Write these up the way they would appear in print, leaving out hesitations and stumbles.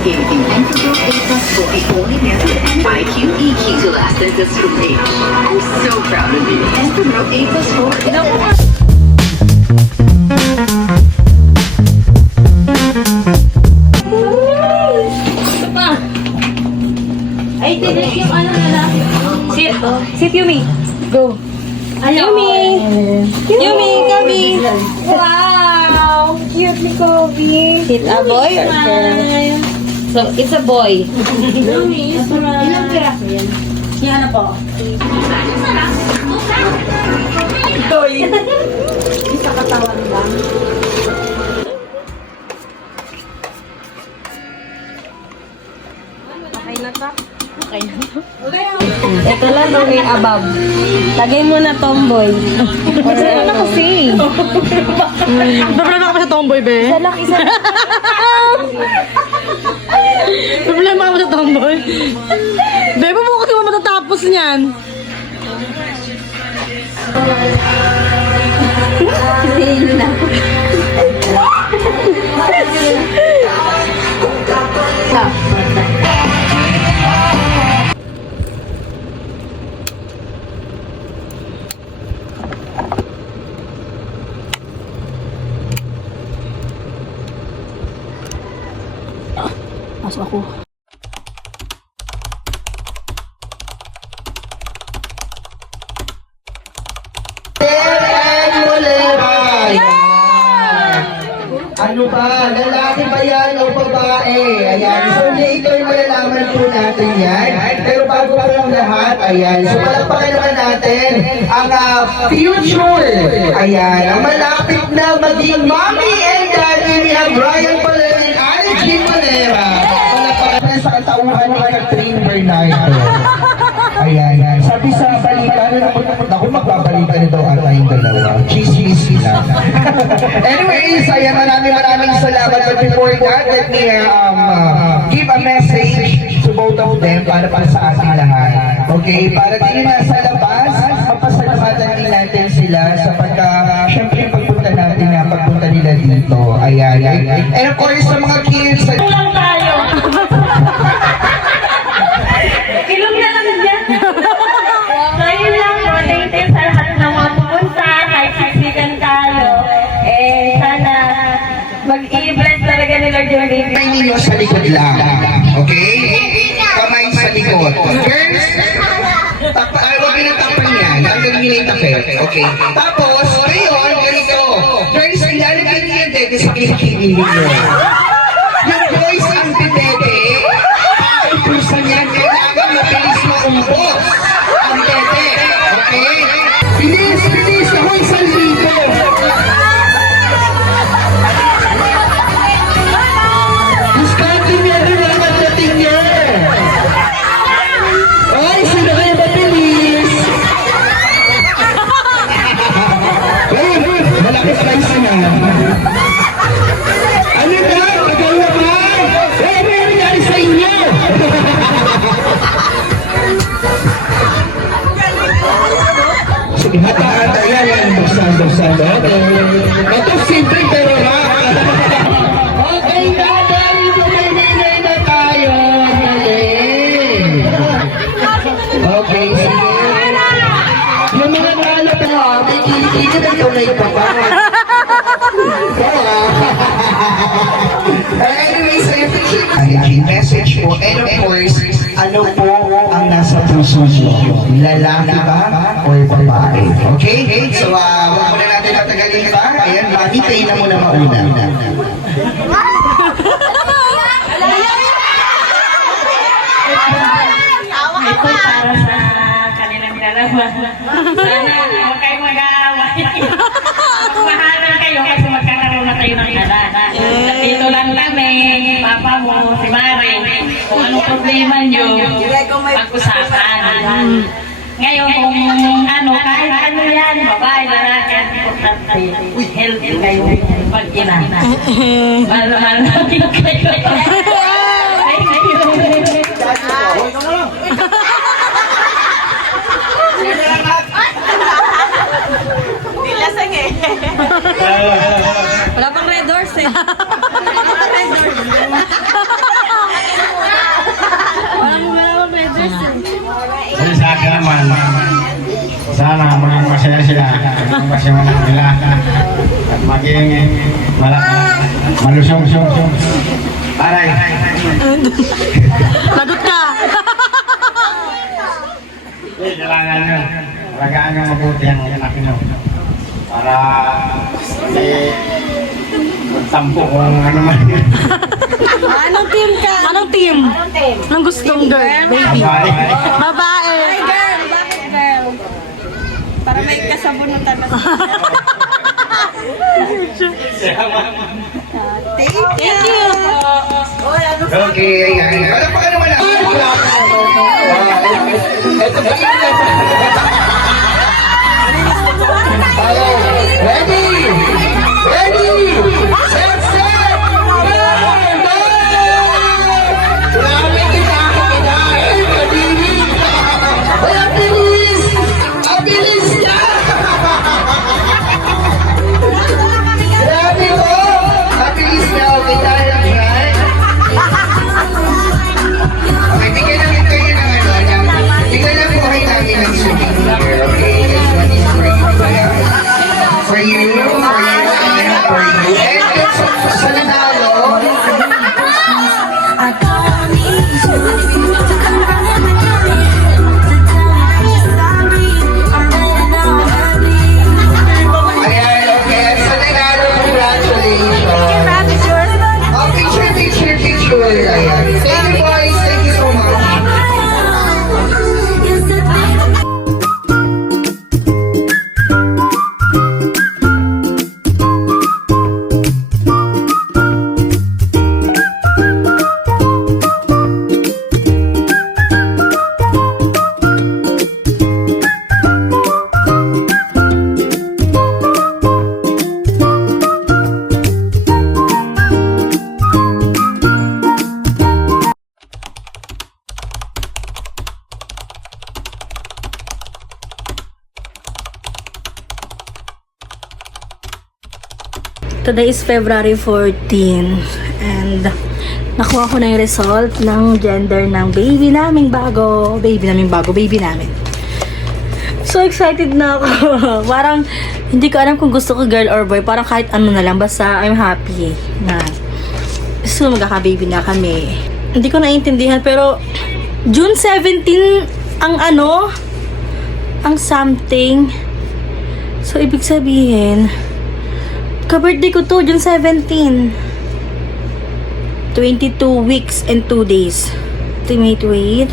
navigating Enterbrook A+ for the only method and IQ EQ to last than this from age. I'm so proud of you. Enterbrook A+4 is Ito pa. Ay, tinig yung ano na lang. Sit Yumi. Go. Yumi! Yumi, Kobe! Wow! Cute ni Kobe. Sit a boy or girl? So, it's a boy. Yumi, ilang piraso yan? Yan na po. Toy! Isa katawan lang. Okay na to? Okay na to? Ito lang nung may above. Lagay mo na tomboy. Kasi ano na kasi? Problema ka pa sa tomboy, be? Isa lang. Problema ka pa sa tomboy? Be, mo kasi mo matatapos niyan. Sino na? Pasok ako. Ano ba? Lalaki ba yan o babae? Ayan. So later malalaman po natin yan. Pero bago pa lang lahat, ayan. So palakpakan naman natin ang future. Ayan. Ang malapit na maging mommy and daddy ni Brian Palera and Archie Palera. Palakpakan sa katauhan ni Catherine Bernardo. Ayan. Sabi sa balita, ako magbabalikan daw ata yung dalawa. Chismis sila. Anyways, ayan, maraming salamat. But before that, let me give a message to both of them para sa ating lahat. Okay? Para din nasa labas, mapasalamatan din natin sila sa syempre pagpunta natin na pagpunta nila dito. Ayan. And of course, sa mga kids, Kulang tayo. Ilong na lang dyan. So yun lang po. Thank you sa lahat ng mga pupunta. Kahit siksikan tayo. Sana mag-i-bless talaga ni Lord yung baby. kamay ninyo sa likod lang. Okay? Kamay sa likod. Girls, huwag nyo tapang yan. Hanggang nyo yung tapet. Okay? Tapos, ngayon, ganito. Girls, ilalagay nyo yung dede sa kilikili ninyo. Yung boys ang dede, pusan yan. Kailangan mabilis maumbos ang dede. Okay? Bilis! Ako isang libo! Discounting niya rin ang pagdating niya. Ay, sino kayo mabilis? Ay, malaki price na. Ano ba? Magawa ba? Eh, ano yung nangyari sa inyo? Sige, hata-hata yan. Buksan. Ito simple pero okay, daddy, bumibili na tayo. Galing. Okay, sige. Yung mga nalo pa, may kilikili na tunay pa ba? Anyways, I appreciate message po. And of course, ano po ang nasa puso nyo? Lalaki ba or babae? Okay? So, huwag muna natin natagalin pa. Ayan, mahintay na muna mauna. Ito para sa kanilang dalawa. Sana huwag kayong mag-aaway. Magmahalan kayo kasi magkakaroon na tayo ng anak. Dito lang kami, papa mo, si Mari. Kung anong problema nyo, pag-usapan. Ngayon, kung ano, kahit ano yan, babae, lalaki, ang importante, healthy kayo pag-ina. Mahal natin kayo. Thank you. Nilasang eh. Wala pang red doors eh. Wala pang red doors. pasyon nila at maging malusong. Aray. Lagot ka. Kailangan nyo. Alagaan nyo mabuti ang anak nyo. Para magtampo kung ano man. Anong team ka? Anong team? Anong gustong girl? Baby. Babae. Girl, bakit girl? Para may kasabunutan na Thank you. Okay, ayan. Wala pa ka naman na. Ito ba yun? Ready? Ready? Set, set! Grabe kita! Madilig! Ay, ang bilis! Ang bilis niya! Grabe ko! Ang bilis niya! Okay tayo, right? Okay, bigyan namin kayo ng bigyan lang po kayo namin ng souvenir. Okay, this one is for you. For you, and for you. And then sa nanalo, ayan, okay. At sa nanalo, congratulations. Oh, picture. Ayan. Thank you, boys. Thank you so much. Today is February 14 and nakuha ko na yung result ng gender ng baby namin. So excited na ako. Parang hindi ko alam kung gusto ko girl or boy. Parang kahit ano na lang. Basta I'm happy na so magkaka-baby na kami. Hindi ko naiintindihan pero June 17 ang something. So ibig sabihin ka-birthday ko to, June 17. 22 weeks and 2 days. Wait.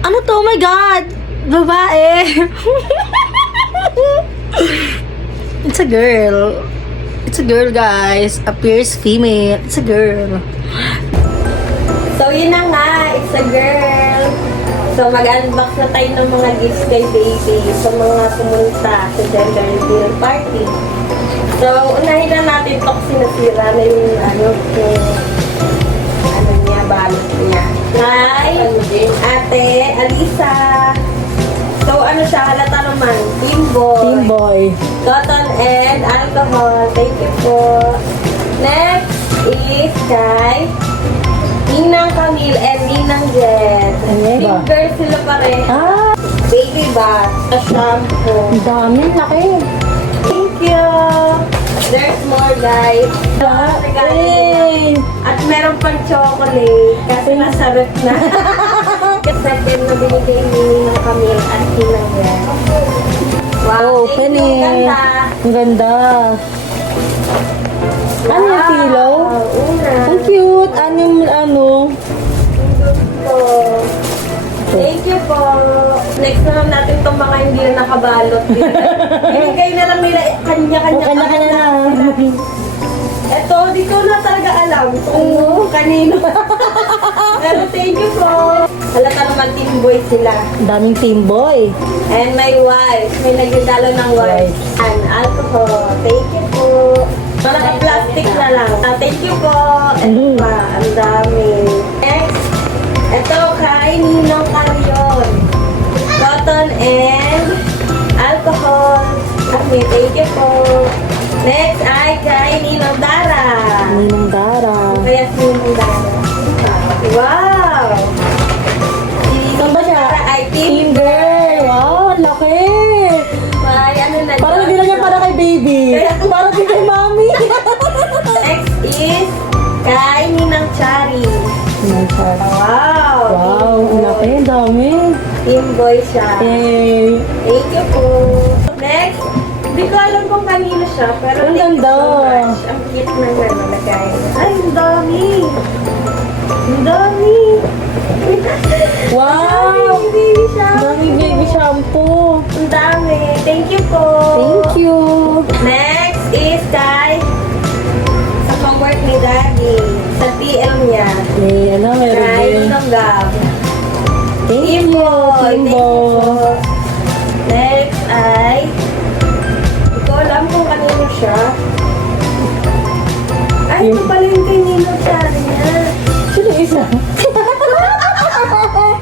Ano to? Oh my God! Babae! It's a girl. It's a girl, guys. Appears female. It's a girl. So, yun na nga. It's a girl. So, mag-unbox na tayo ng mga gifts kay baby sa mga pumunta sa gender reveal party. So, unahin na natin ito kasi nasira na yung niya, balot niya. Hi, Ate Alisa. So, ano siya, halata naman, Team Boy. Cotton and alcohol. Thank you po. Next is kay Ninang Camille and Ninang Jet. Big girls sila pare. Baby bath, a shampoo. Ang dami, laki. Thank you. There's more, guys. Hey! At meron pang chocolate kasi nasa ref na. Second na binigay ni Ninang Camille at Ninang Jet. Wow, Open thank you. it. Ganda. Ang ganda. Ano yung pillow? Una. Ang cute. Ano? Thank you po. Next naman natin itong mga hindi na nakabalot. Binigay na lang nila kanya-kanya. Kanya-kanya na. Eto, di ko na talaga alam kung kanino. Pero thank you po. Halata naman team boy sila. Ang daming team boy. And my wife. May nagdadalo ng wife. And alcohol. Thank you po. Mga plastic na lang. Thank you po. Ito pa. Ang dami. Next. Ito kay Ninong Carrion. Cotton and alcohol. Okay, thank you po. Next ay kay Ninong Dara. Ninang Dara. Kaya si Ninong Dara. Wow! Si Saan ba siya? Dara ay Team girl. Wow. boy siya. Yay! Thank you po. Next, hindi ko alam kung kanino siya, pero Ang thank you ganda. so much. Ang cute na nalagay. Ay, ang dami. Ang dami. Wow! Ang baby siya. Dami baby shampoo. Ang dami. Thank you po. Thank you. Next is kay sa comfort ni Daddy. Sa TL niya. May ano, meron Kay din. Tanggap. Thank you, Kimbo. Next ay hindi ko alam kung kanino siya. Ay, ito pala yung kay Ninong Shari niya. Sino isa?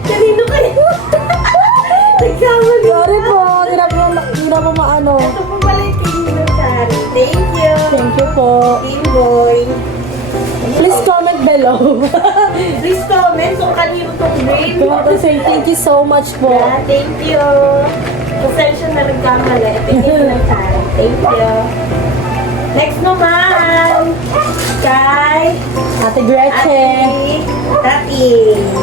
Kanino kayo? Nagkamali Sorry na. po, hindi na po maano. Ito po pala yung kay Ninong Shari. Thank you. Thank you po. Kimboy. Please comment below. Please comment kung kanino tong grade. We want to say thank you so much po. Yeah, thank you. Pasensya na nagkamali. Ito yung Ninong Shari. Thank you. Next naman. Kay Ate Gretchen. Tati.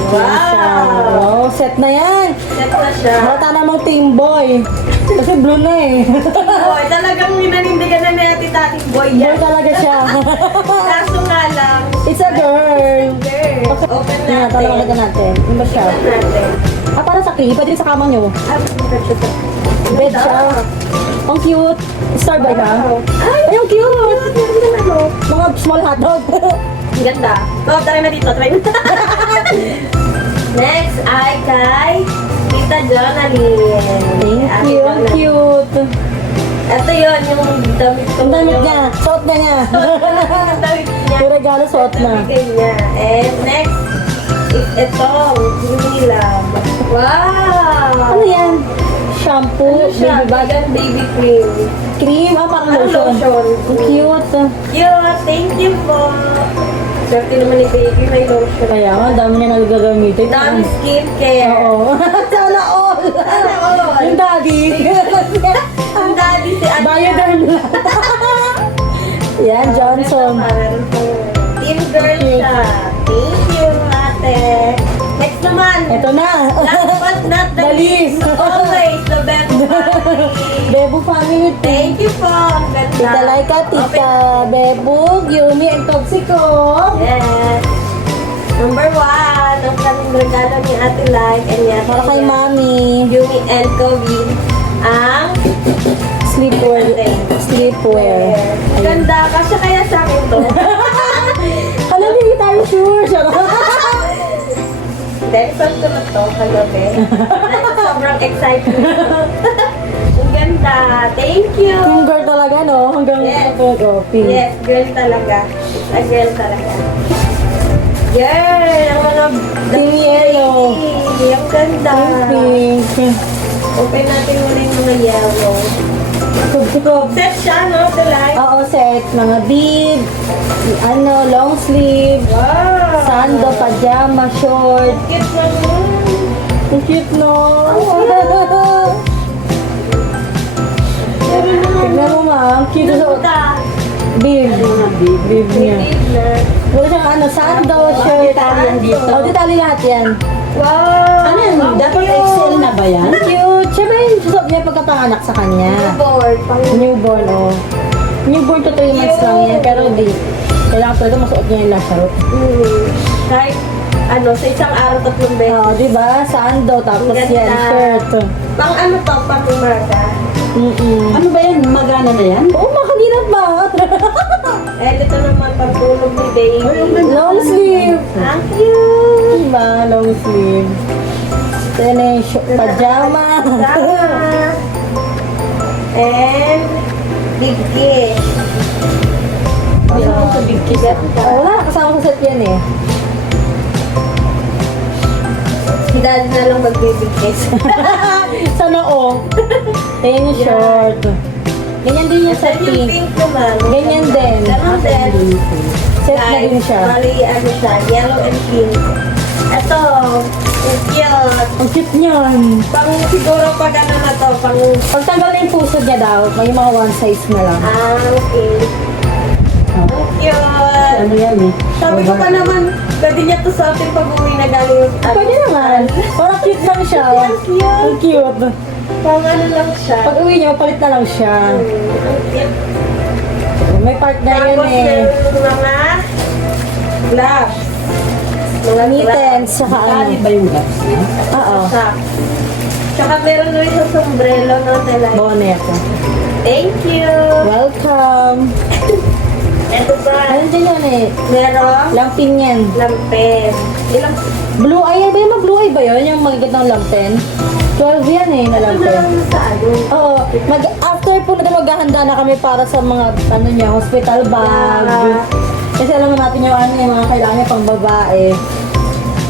Wow. Wow, set na yan. Set na siya. Halata namang team boy. Kasi blue na eh. Boy, talagang minanindigan na ni Ate Tati Boy Boy yan. talaga siya. Kaso nga lang. It's a girl. Girl. Open Yan, natin. talaga natin. Ano ba siya? Open natin. Ah, para sa clip. Pwede sa kama nyo. Ah, bakit siya? Bed siya. Ang cute. Star ba siya? Ay, Ay, ang cute. meron ano. Mga small hotdog. Ang ganda. So, try na dito. Try na. Next ay kay Tita Jonaline. Thank Ate you. Ang Jonaline. cute. Ito yun, yung damit ko. Ang damit niya. Suot na niya. Yung damit niya. Yung regalo suot na. Nabigay niya. And next is ito. Yung love. Wow! Ano yan? Shampoo, Ano siya? baby bag, Vegan baby cream. cream. Ah, parang Parang lotion. lotion. Ang cute. Cute! Thank you po. Swerte naman ni baby, may lotion. Kaya nga, dami niya nagagamitin. Dami skincare. Oo. Sana all. Sana all. Yung daddy. Ang daddy si Ate. Bioderm lang. Yan, Johnson. Meron po. Team girl siya. Thank you, ate. Next naman. Ito na. Last but not the The least. least. Always the best family. Bebu family. Thank you po. Ang ganda. Tita Laika, Tita Bebu, Yumi, and Toxico. Yes. Number 1. Ang kaming regalo ni Ate Light and ni Ate Para kay Yumi. Mami. Yumi and Kobe. Ang Sleepwear. Sleepwear. ganda. Kasi kaya sa akin to. Alam, hindi tayo sure. Dahil sa ko na to, kagabi. Sobrang excited. Ang ganda. Thank you. Yung girl talaga, no? Hanggang Yes. pink. Yes, girl talaga. A girl talaga. Girl, ang mga Team yellow. Ang ganda. Pink. Open natin muna yung mga yellow. Kubsiko. Set siya, no? The light. Oo, set. Mga bead. Ano, long sleeve. Wow. Sando, pajama, short. Cute naman. Ang cute, no? Meron naman. Tignan mo, ma'am. Cute sa Ganda. bead. Bead niya. Big na. Wala siyang ano, sando, shirt. Oh, detali lahat yan. Wow. Ano yan? Dapat XL na ba yan? Ang cute. Siyempre yung suot niya pagkapanganak sa kanya. Board. Pang Newborn, oh. Newborn to 3 months lang yan, pero di. Kailangan talaga masuot niya yung last shirt. Kahit, ano, sa isang araw 3 beses. Oo, di ba? Sando, tapos Ganda. yan, shirt. Pang ano to, pang umaga. Mm-mm. Ano ba yan? Magana na yan? Oo, makagilap ba? Eh, ito naman, pang tulog ni baby. Long sleeve. Ang cute. Diba? Long sleeve. Then, pajama. Pajama. And, big kiss. Hindi ako sa big kiss. Oh, wala, kasama sa set yan eh. Si daddy na lang magbibig kiss. Sa noo. Ayan yung short. Ganyan din yung sa Saan yung pink. pink naman? Ganyan din. Ganon din. Set na din siya. Bali, ano siya, yellow and pink. Ito, ang cute. Ang cute niyan. Pang siguro pag ano na to, pang, Pagtanggal na yung puso niya daw, may mga one size na lang. okay. Ang cute. ano yan eh. Sabi ko pa naman, pwede niya to sa ating pag-uwi na galing yung Pwede naman. Parang cute lang siya. Ang cute. Ang cute. Pang ano lang siya. Pag uwi niyo, palit na lang siya. Ang cute. May partner yun Tapos eh. yung mga gloves. Mga Mittens, saka ano. ba yung gloves niya? Oo. Tsaka meron rin sa sombrero no, Telay. Bonnet. Thank you. Welcome. Ito pa. Ano din yun eh? Meron Lampin yan. lampen. Ilang Blue eye ba yun? Blue eye ba yun? Yung magagandang lampen? 12 yan eh na ano lampen. lang sa ano? Oo. After po na maghahanda na kami para sa mga ano niya, hospital bag. Yeah. Kasi alam natin yung ano yung mga kailangan niya pang babae.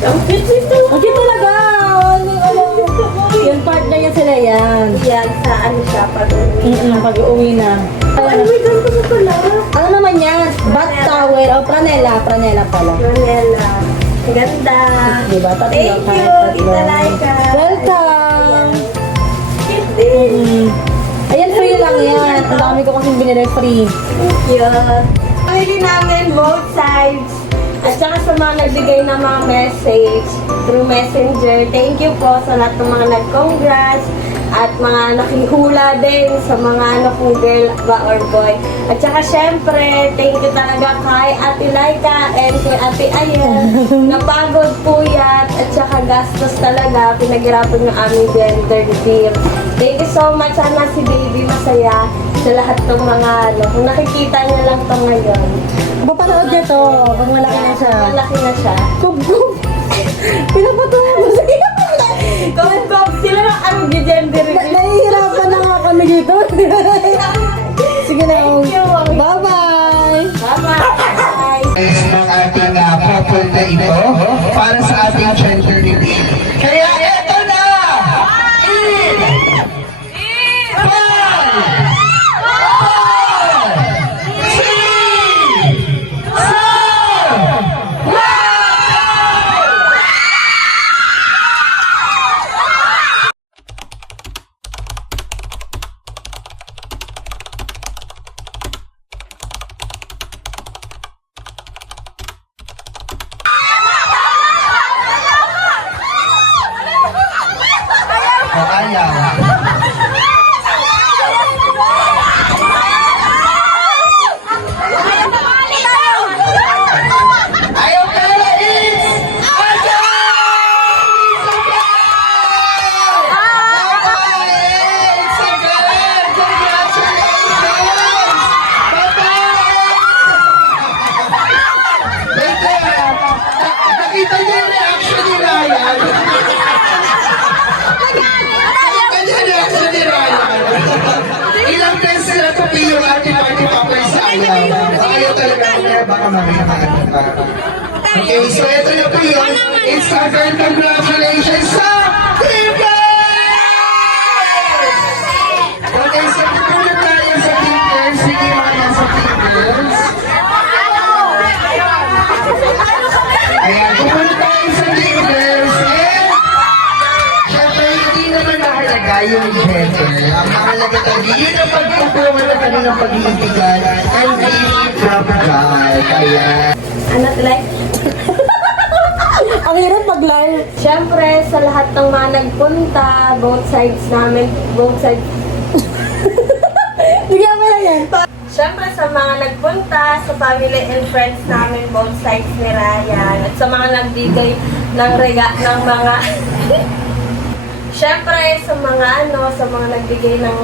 Ang cute nito. Ang cute talaga! Yung partner niya sila yan. Yan, sa ano siya pag-uwi. Pag-uwi na. Ano may ganito sa pala? Ano naman yan? Bath towel o pranela. Pranela pala. Manila. Ganda. Diba? Tatlo, Thank you, kahit tatlo. Tita Laika. Welcome! Cute din. Ayan, free lang yan. Ang dami ko kasing binili free. Cute. Pwede namin both sides. At saka sa mga nagbigay ng mga message through messenger, thank you po sa lahat ng mga nag-congrats at mga nakihula din sa mga ano kung girl ba or boy. At saka syempre, thank you talaga kay Ate Laika and kay Ate Ayel. Napagod po yan at saka gastos talaga. Pinaghirapan yung aming gender reveal. Thank you so much. Sana si baby masaya sa lahat ng mga ano. Kung nakikita niya lang to ngayon. Papanood niya to pag malaki na siya. Malaki na siya. Kub-kub! Pinapatuwa mo sa Kung sila lang ang gender reveal. Nahihirapan na nga kami dito. Sige na. Thank you. Bye-bye! Bye-bye. Ng ating couple na ito para sa ating gender reveal. Kaya eto na! Ayaw. Ayaw ka na, it's Ayaw! It's a girl! Congratulations! Bye-bye! Wait lang. Nakita niyo yung reaction ni Ryan? Nakita niyo yung reaction ni Ryan? Ilang beses na ito yung ating party popper sa ayaw. Ayaw talaga niya, baka mamaya makakita pa. Okay, so ito na po yun. It's time for congratulations sa Team Girls! Okay, so pupunta tayo sa Team Girls. Sige mga sa Team Girls. Ayan, pupunta tayo sa Team Girls. And, syempre, hindi naman mahalaga yung gender. Ang mahalaga talaga, yun ang pagpupungan ng kanilang pag-iibigan and being proper. Ayan. Ano like? Ang hirap pag-live. Siyempre, sa lahat ng mga nagpunta, both sides namin, both sides. Bigyan mo lang yan. Siyempre, sa mga nagpunta, sa family and friends namin, both sides ni Ryan, at sa mga nagbigay ng ng mga Siyempre, sa mga sa mga nagbigay ng